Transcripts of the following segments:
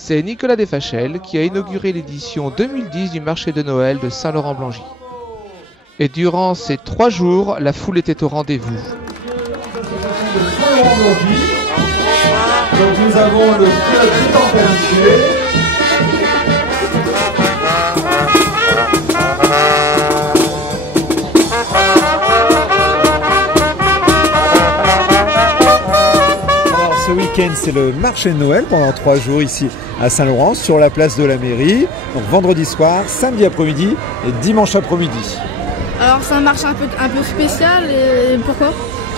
C'est Nicolas Desfachelles qui a inauguré l'édition 2010 du marché de Noël de Saint-Laurent-Blangy. Et durant ces 3 jours, la foule était au rendez-vous. Donc nous avons le club du température. Ce week-end, c'est le marché de Noël pendant 3 jours ici à Saint-Laurent, sur la place de la mairie. Donc vendredi soir, samedi après-midi et dimanche après-midi. Alors c'est un marché un peu spécial et pourquoi?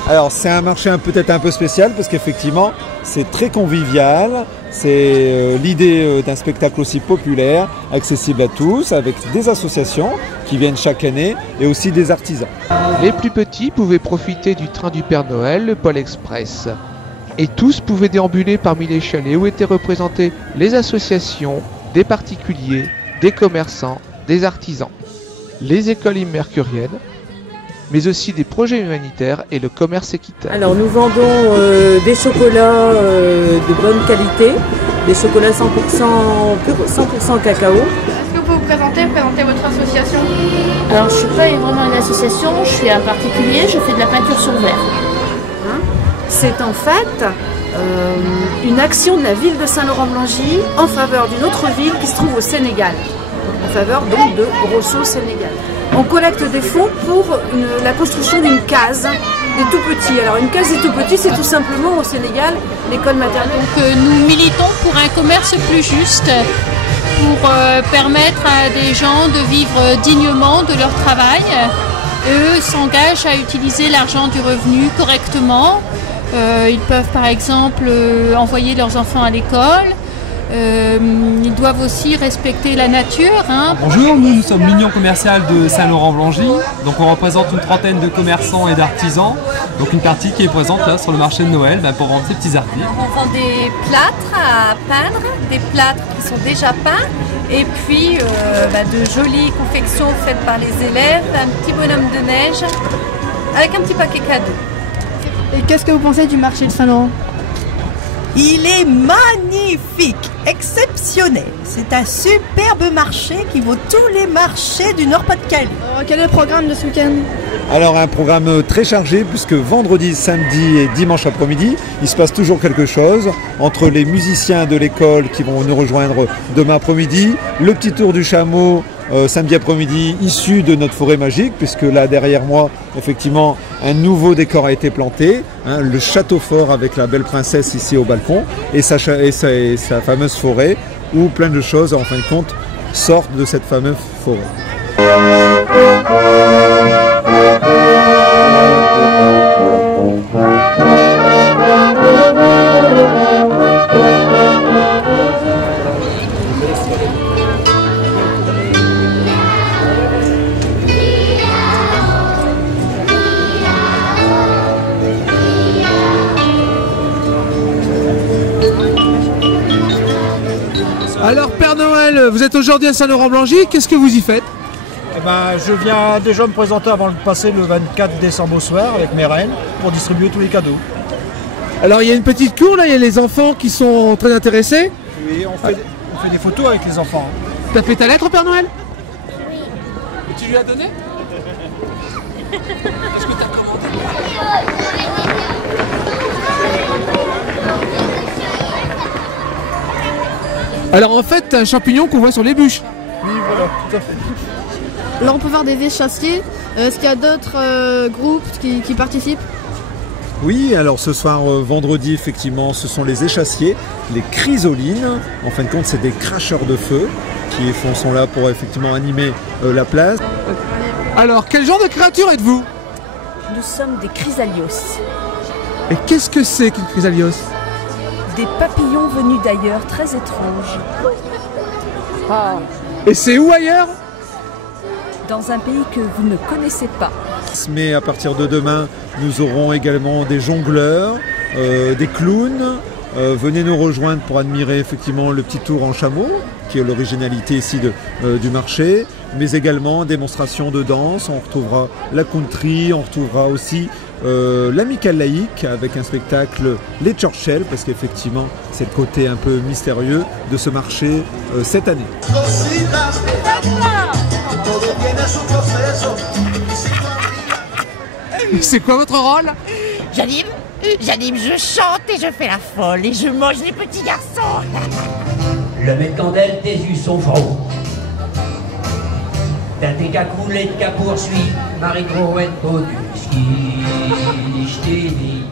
Alors c'est un marché peut-être un peu spécial parce qu'effectivement c'est très convivial. C'est l'idée d'un spectacle aussi populaire, accessible à tous, avec des associations qui viennent chaque année et aussi des artisans. Les plus petits pouvaient profiter du train du Père Noël, le Pôle Express. Et tous pouvaient déambuler parmi les chalets où étaient représentés les associations, des particuliers, des commerçants, des artisans, les écoles mercuriennes, mais aussi des projets humanitaires et le commerce équitable. Alors nous vendons des chocolats de bonne qualité, des chocolats 100% cacao. Est-ce que vous pouvez vous présenter votre association? Alors je ne suis pas vraiment une association, je suis un particulier, je fais de la peinture sur verre. C'est en fait une action de la ville de Saint-Laurent-Blangy en faveur d'une autre ville qui se trouve au Sénégal, en faveur donc de Rosso, Sénégal. On collecte des fonds pour la construction d'une case des tout-petits. Alors une case des tout-petits, c'est tout simplement au Sénégal l'école maternelle. Donc nous militons pour un commerce plus juste, pour permettre à des gens de vivre dignement de leur travail. Eux s'engagent à utiliser l'argent du revenu correctement. Ils peuvent par exemple envoyer leurs enfants à l'école. Ils doivent aussi respecter la nature. Bonjour, nous sommes l'Union commerciale de Saint-Laurent-Blangy. Donc on représente une trentaine de commerçants et d'artisans. Donc une partie qui est présente là sur le marché de Noël pour vendre ces petits articles. On vend des plâtres à peindre, des plâtres qui sont déjà peints. Et puis de jolies confections faites par les élèves, un petit bonhomme de neige avec un petit paquet cadeau. Et qu'est-ce que vous pensez du marché de Saint-Laurent? Il est magnifique, exceptionnel. C'est un superbe marché qui vaut tous les marchés du Nord-Pas-de-Calais. Quel est le programme de ce week-end? Alors un programme très chargé puisque vendredi, samedi et dimanche après-midi, il se passe toujours quelque chose entre les musiciens de l'école qui vont nous rejoindre demain après-midi, le petit tour du chameau samedi après-midi issu de notre forêt magique puisque là derrière moi, effectivement, un nouveau décor a été planté, le château fort avec la belle princesse ici au balcon et sa fameuse forêt où plein de choses en fin de compte sortent de cette fameuse forêt. Alors Père Noël, vous êtes aujourd'hui à Saint-Laurent-Blangy, qu'est-ce que vous y faites? Je viens déjà me présenter avant de passer le 24 décembre au soir avec mes reines pour distribuer tous les cadeaux. Alors il y a une petite cour là, il y a les enfants qui sont très intéressés. Oui, on fait des photos avec les enfants. T'as fait ta lettre Père Noël? Oui. Et tu lui as donné? Est-ce que t'as commandé? Alors en fait, t'as un champignon qu'on voit sur les bûches. Oui, voilà, tout à fait. Alors on peut voir des échassiers. Est-ce qu'il y a d'autres groupes qui participent? Oui, alors ce soir, vendredi, effectivement, ce sont les échassiers, les chrysolines. En fin de compte, c'est des cracheurs de feu qui sont là pour effectivement animer la place. Alors, quel genre de créature êtes-vous? Nous sommes des chrysalios. Et qu'est-ce que c'est qu'une chrysalios? Des papillons venus d'ailleurs, très étranges. Et c'est où ailleurs? Dans un pays que vous ne connaissez pas. Mais à partir de demain, nous aurons également des jongleurs, des clowns. Venez nous rejoindre pour admirer effectivement le petit tour en chameau, qui est l'originalité ici du marché. mais également démonstration de danse. On retrouvera la country, on retrouvera aussi l'amicale laïque avec un spectacle Les Churchill, parce qu'effectivement c'est le côté un peu mystérieux de ce marché cette année. C'est quoi votre rôle? J'anime, je chante et je fais la folle et je mange les petits garçons. Le maître candelle, tes yeux sont francs. T'as tes cas coulés de cas poursuit, Marie-Croette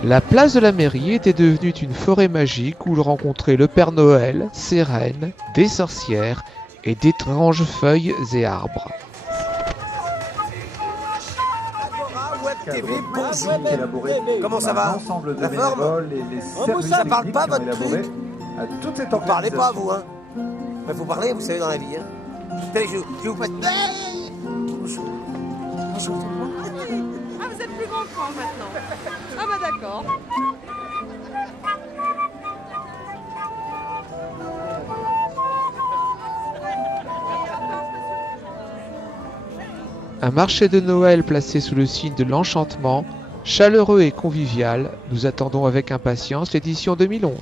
La place de la mairie était devenue une forêt magique où l'on rencontrait le Père Noël, ses reines, des sorcières et d'étranges feuilles et arbres. Comment ça va? La forme? Ça parle pas votre truc? Vous parlez pas vous, hein? Il faut parler, vous savez, dans la vie, hein? Je vous passe... Bonjour. Bonjour. Ah, vous êtes plus grand que moi maintenant. Ah bah d'accord. Un marché de Noël placé sous le signe de l'enchantement, chaleureux et convivial, nous attendons avec impatience l'édition 2011.